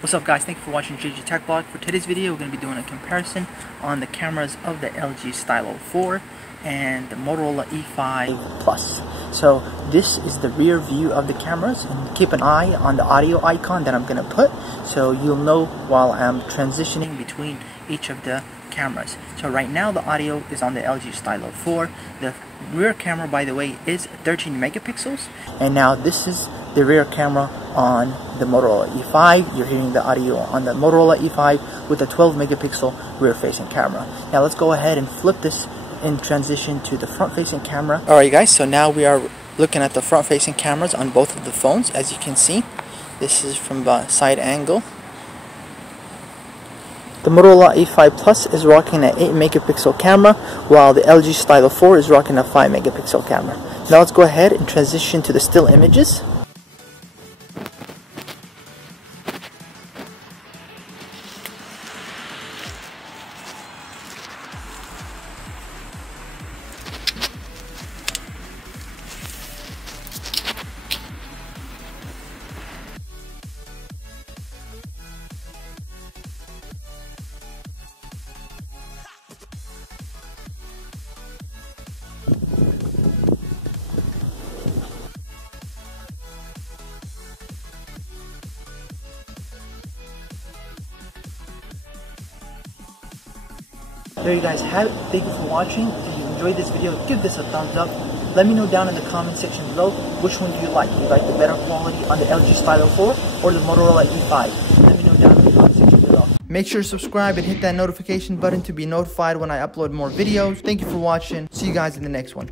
What's up guys, thank you for watching JGTechBlog. For today's video we're going to be doing a comparison on the cameras of the LG Stylo 4 and the Motorola E5 Plus. So this is the rear view of the cameras, and keep an eye on the audio icon that I'm going to put so you'll know while I'm transitioning between each of the cameras. So right now the audio is on the LG Stylo 4. The rear camera, by the way, is 13 megapixels, and now this is the rear camera on the Motorola E5. You're hearing the audio on the Motorola E5 with a 12 megapixel rear facing camera. Now let's go ahead and flip this in transition to the front facing camera. Alright guys, so now we are looking at the front facing cameras on both of the phones. As you can see, this is from the side angle. The Motorola E5 Plus is rocking an 8 megapixel camera, while the LG Stylo 4 is rocking a 5 megapixel camera. Now let's go ahead and transition to the still images. There you guys have it. Thank you for watching. If you enjoyed this video, give this a thumbs up. Let me know down in the comment section below which one do you like. Do you like the better quality on the LG Stylo 4 or the Motorola E5? Let me know down in the comment section below. Make sure to subscribe and hit that notification button to be notified when I upload more videos. Thank you for watching. See you guys in the next one.